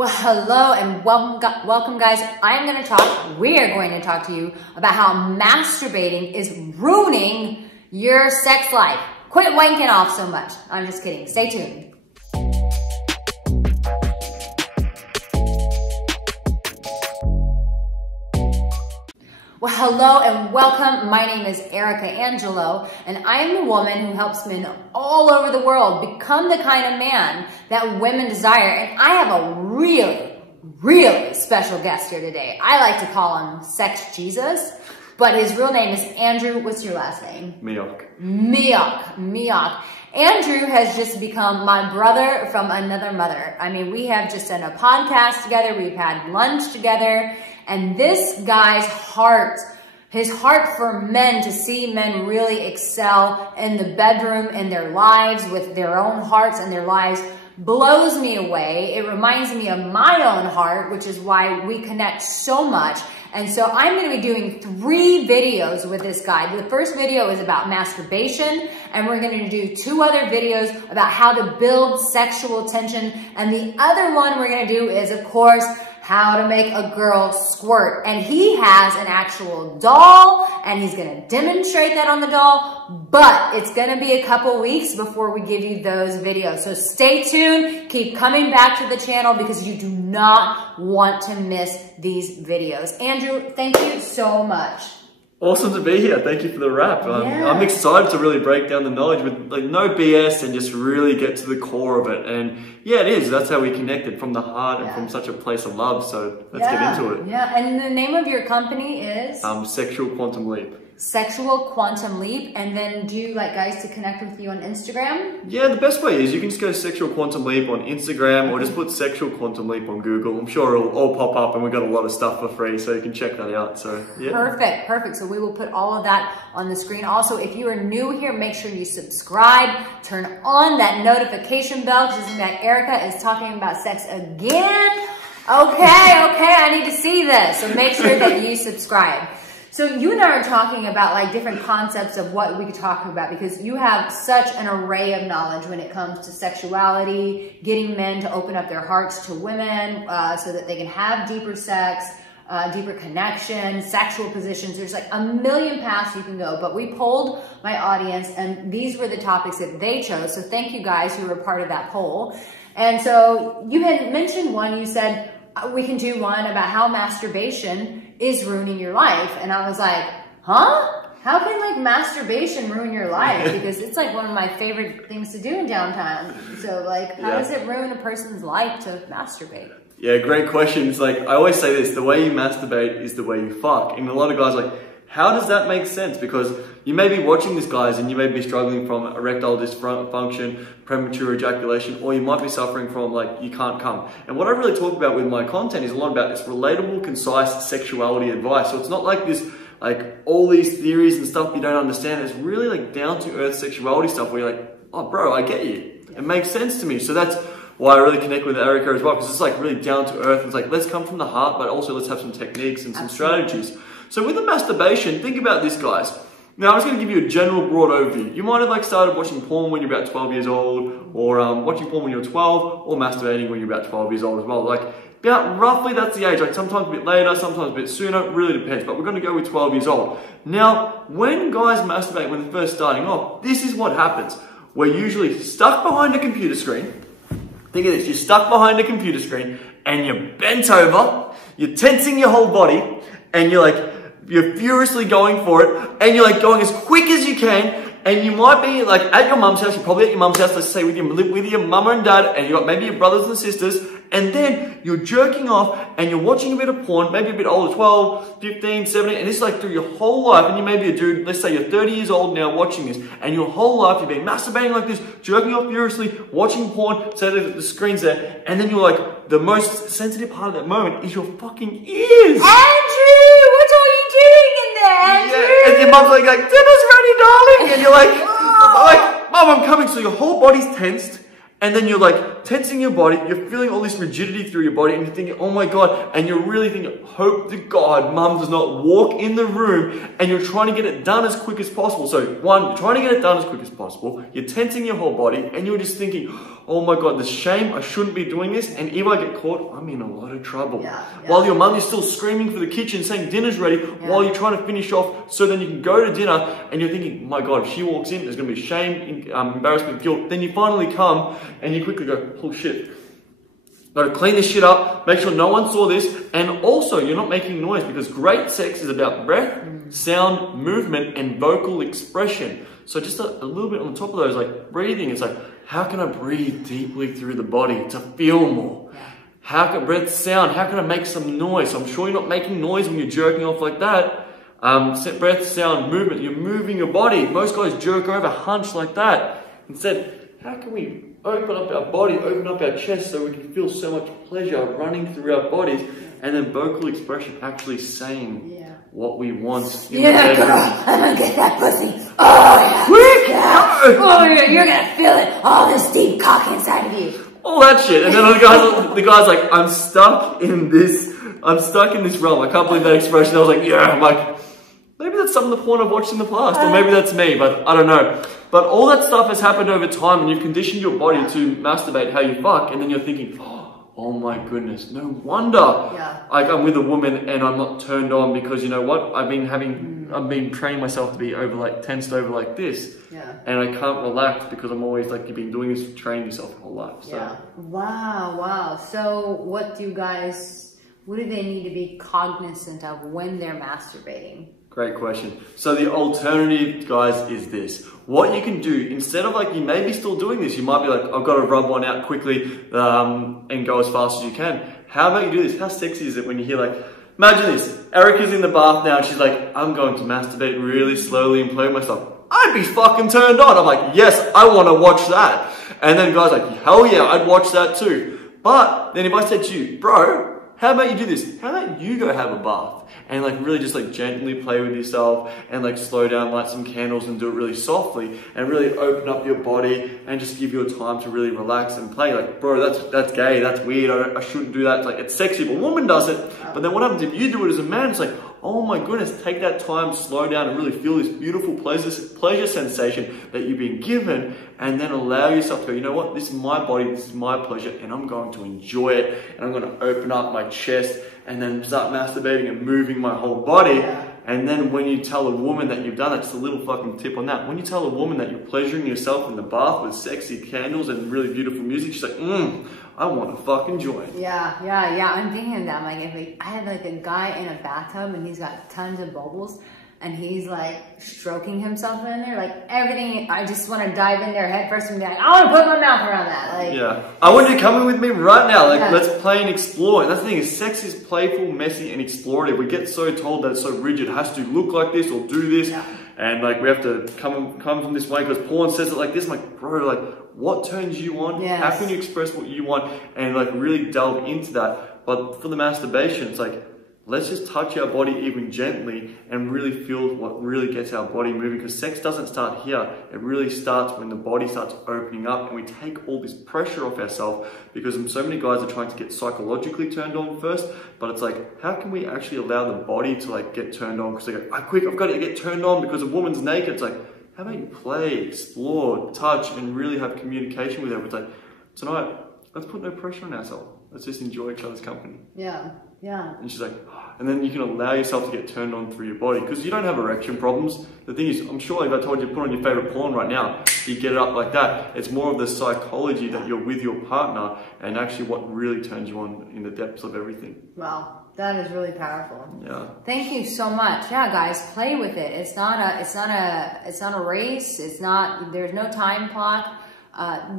Well, hello and welcome guys. We are going to talk to you about how masturbating is ruining your sex life. Quit wanking off so much. I'm just kidding. Stay tuned. Well, hello and welcome. My name is Arica Angelo, and I am the woman who helps men all over the world become the kind of man that women desire. And I have a really special guest here today. I like to call him Sex Jesus, but his real name is Andrew. What's your last name? Miok. Andrew has just become my brother from another mother. I mean, we have just done a podcast together. We've had lunch together. And this guy's heart, his heart for men, to see men really excel in the bedroom, in their lives, with their own hearts and their lives, blows me away. It reminds me of my own heart, which is why we connect so much. And so I'm going to be doing 3 videos with this guy. The first video is about masturbation, and we're going to do 2 other videos about how to build sexual tension. And the other one we're going to do is, of course, how to make a girl squirt. And he has an actual doll, and he's going to demonstrate that on the doll, but it's going to be a couple weeks before we give you those videos. So stay tuned, keep coming back to the channel because you do not want to miss these videos. Andrew, thank you so much. Awesome to be here. Thank you for the wrap. I'm excited to really break down the knowledge with like no BS and just really get to the core of it. And yeah, it is. That's how we connected, from the heart and from such a place of love. So let's get into it. Yeah, and the name of your company is? Sexual Quantum Leap. Sexual Quantum Leap. And then do you like guys to connect with you on Instagram? Yeah, the best way is you can just go to Sexual Quantum Leap on Instagram, or just put Sexual Quantum Leap on Google. I'm sure it'll all pop up, and we've got a lot of stuff for free, so you can check that out. So yeah. Perfect. So we will put all of that on the screen. Also, if you are new here, make sure you subscribe, turn on that notification bell, because this is that Arica is talking about sex again. Okay, I need to see this. So make sure that you subscribe. So you and I are talking about like different concepts of what we could talk about, because you have such an array of knowledge when it comes to sexuality, getting men to open up their hearts to women so that they can have deeper sex, deeper connection, sexual positions. There's like a million paths you can go, but we polled my audience and these were the topics that they chose. So thank you guys who were part of that poll. And so you had mentioned one, you said, we can do one about how masturbation is ruining your life. And I was like, huh? How can like masturbation ruin your life? Because it's like one of my favorite things to do in downtown. So like, how does it ruin a person's life to masturbate? Yeah, great question. It's like, I always say this, the way you masturbate is the way you fuck. And a lot of guys are like, how does that make sense? Because you may be watching these guys and you may be struggling from erectile dysfunction, premature ejaculation, or you might be suffering from like, you can't come. And what I really talk about with my content is a lot about this relatable, concise sexuality advice. So it's not like this, like all these theories and stuff you don't understand. It's really like down to earth sexuality stuff where you're like, oh bro, I get you. It makes sense to me. So that's why I really connect with Arica as well, because it's like really down to earth. It's like, let's come from the heart, but also let's have some techniques and some strategies. So with the masturbation, think about this, guys. Now, I'm just going to give you a general broad overview. You might have like started watching porn when you're about 12 years old, or watching porn when you're 12, or masturbating when you're about 12 years old as well. Like, about roughly that's the age. Like sometimes a bit later, sometimes a bit sooner. It really depends. But we're going to go with 12 years old. Now, when guys masturbate when they're first starting off, this is what happens. We're usually stuck behind a computer screen. Think of this. You're stuck behind a computer screen, and you're bent over. You're tensing your whole body, and you're furiously going for it, and you're like going as quick as you can, and you might be like at your mum's house, you're probably at your mum's house, let's say with your mama and dad, and you got maybe your brothers and sisters, and then you're jerking off, and you're watching a bit of porn, maybe a bit older, 12, 15, 17, and this is like through your whole life, and you may be a dude, let's say you're 30 years old now watching this, and your whole life you've been masturbating like this, jerking off furiously, watching porn, so that the screen's there, and then you're like, the most sensitive part of that moment is your fucking ears. Andrew, what are you doing in there, Andrew? Yeah, and your mum's like, dinner's ready, darling, and you're like, Mum, I'm coming. So your whole body's tensed, and then you're like tensing your body, you're feeling all this rigidity through your body, and you're thinking, oh my God, and you're really thinking, hope to God Mum does not walk in the room, and you're trying to get it done as quick as possible. So one, you're trying to get it done as quick as possible, you're tensing your whole body, and you're just thinking, oh my God, the shame, I shouldn't be doing this. And if I get caught, I'm in a lot of trouble. Yeah. While your mum is still screaming for the kitchen saying dinner's ready, while you're trying to finish off so then you can go to dinner, and you're thinking, my God, if she walks in, there's going to be shame, embarrassment, guilt. Then you finally come and you quickly go, oh shit. Gotta clean this shit up, make sure no one saw this, and also you're not making noise, because great sex is about breath, sound, movement, and vocal expression. So just a little bit on top of those, like breathing, it's like, how can I breathe deeply through the body to feel more? How can breath sound? How can I make some noise? So I'm sure you're not making noise when you're jerking off like that. Breath, sound, movement, you're moving your body. Most guys jerk over, hunch like that. Instead, how can we open up our body, open up our chest so we can feel so much pleasure running through our bodies, and then vocal expression, actually saying what we want in the bedroom. I'm gonna get that pussy. Oh yeah. Quick! Yeah. Oh yeah, you're gonna feel it. All this deep cock inside of you. All that shit. And then the guy's like, I'm stuck in this realm. I can't believe that expression. I was like, yeah, I'm like, maybe that's some of the porn I've watched in the past, or maybe that's me, but I don't know. But all that stuff has happened over time, and you've conditioned your body to masturbate how you fuck, and then you're thinking, oh my goodness, no wonder like I'm with a woman and I'm not turned on, because you know what? I've been training myself to be tensed over like this. And I can't relax because I'm always like, you've been doing this, training yourself your whole life. So. Wow. So what do they need to be cognizant of when they're masturbating? Great question. So the alternative, guys, is this. What you can do, instead of like, you may be still doing this, you might be like, I've got to rub one out quickly and go as fast as you can. How about you do this? How sexy is it when you hear like, imagine this, Arica's in the bath now and she's like, I'm going to masturbate really slowly and play with myself. I'd be fucking turned on. I'm like, yes, I want to watch that. And then guys like, hell yeah, I'd watch that too. But then if I said to you, bro, how about you do this? How about you go have a bath and like really just like gently play with yourself and like slow down, light some candles and do it really softly and really open up your body and just give you a time to really relax and play. Like, bro, that's gay, that's weird, I shouldn't do that. It's like, it's sexy, but a woman does it. But then what happens if you do it as a man? It's like, oh my goodness, take that time, slow down and really feel this beautiful pleasure sensation that you've been given, and then allow yourself to go, you know what, this is my body, this is my pleasure, and I'm going to enjoy it, and I'm going to open up my chest and then start masturbating and moving my whole body. And then when you tell a woman that you've done it, just a little fucking tip on that, when you tell a woman that you're pleasuring yourself in the bath with sexy candles and really beautiful music, she's like, I want to fucking join. Yeah. I'm thinking of that. Like, if I have like a guy in a bathtub and he's got tons of bubbles and he's like stroking himself in there, like everything, I just want to dive in there head first and be like, I want to put my mouth around that. Like, I want you to come in with me right now. Like, let's play and explore. And that's the thing is, sex is playful, messy, and explorative. We get so told that it's so rigid. It has to look like this or do this. And like, we have to come from this way because porn says it like this. I'm like, bro, like, what turns you on? How can you express what you want? And like really delve into that. But for the masturbation, it's like, let's just touch our body even gently and really feel what really gets our body moving, because sex doesn't start here. It really starts when the body starts opening up and we take all this pressure off ourselves, because so many guys are trying to get psychologically turned on first, but it's like, how can we actually allow the body to like get turned on? Because they go, quick, I've got to get turned on because a woman's naked. It's like, how about you play, explore, touch, and really have communication with her? It's like, tonight, let's put no pressure on ourselves. Let's just enjoy each other's company. And she's like, and then you can allow yourself to get turned on through your body, because you don't have erection problems. The thing is, I'm sure if I told you to put on your favorite porn right now, you get it up like that. It's more of the psychology that you're with your partner and actually what really turns you on in the depths of everything. Wow, that is really powerful. Thank you so much. Guys, play with it. It's not a race. There's no time clock.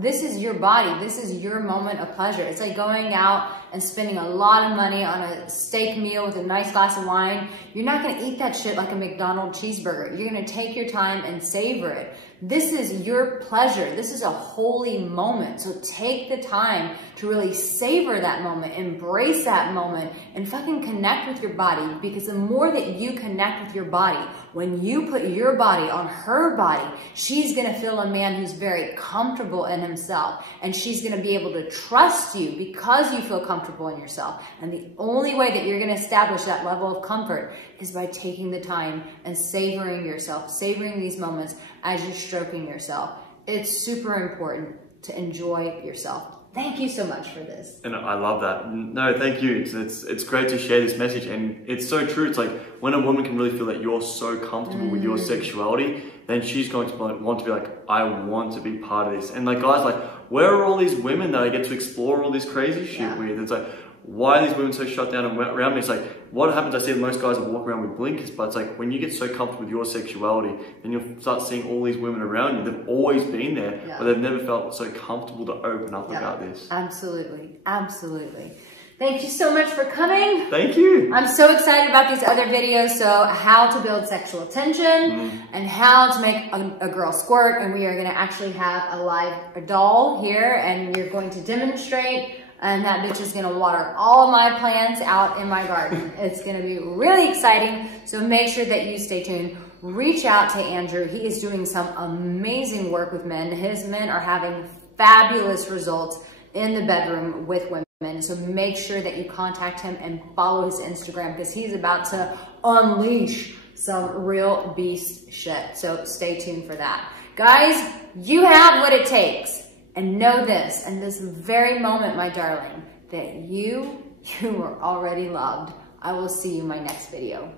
This is your body. This is your moment of pleasure. It's like going out and spending a lot of money on a steak meal with a nice glass of wine. You're not going to eat that shit like a McDonald's cheeseburger. You're going to take your time and savor it. This is your pleasure. This is a holy moment. So take the time to really savor that moment, embrace that moment, and fucking connect with your body. Because the more that you connect with your body, when you put your body on her body, she's going to feel a man who's very comfortable in himself. And she's going to be able to trust you because you feel comfortable in yourself. And the only way that you're going to establish that level of comfort is by taking the time and savoring yourself, savoring these moments as you're stroking yourself. It's super important. to enjoy yourself. Thank you so much for this. And I love that. No, thank you. It's great to share this message, and it's so true. It's like when a woman can really feel that you're so comfortable with your sexuality, then she's going to want to be like, I want to be part of this. And like guys, like, where are all these women that I get to explore all this crazy shit with? It's like, why are these women so shut down and around me? It's like, what happens? I see that most guys will walk around with blinkers, but it's like when you get so comfortable with your sexuality, then you'll start seeing all these women around you. They've always been there, but they've never felt so comfortable to open up about this. Absolutely, absolutely. Thank you so much for coming. Thank you. I'm so excited about these other videos. So how to build sexual tension and how to make a girl squirt. And we are going to actually have a live doll here, and you're going to demonstrate. And that bitch is gonna water all of my plants out in my garden. It's gonna be really exciting. So make sure that you stay tuned. Reach out to Andrew. He is doing some amazing work with men. His men are having fabulous results in the bedroom with women. So make sure that you contact him and follow his Instagram, because he's about to unleash some real beast shit. So stay tuned for that. Guys, you have what it takes. And know this, in this very moment, my darling, that you are already loved. I will see you in my next video.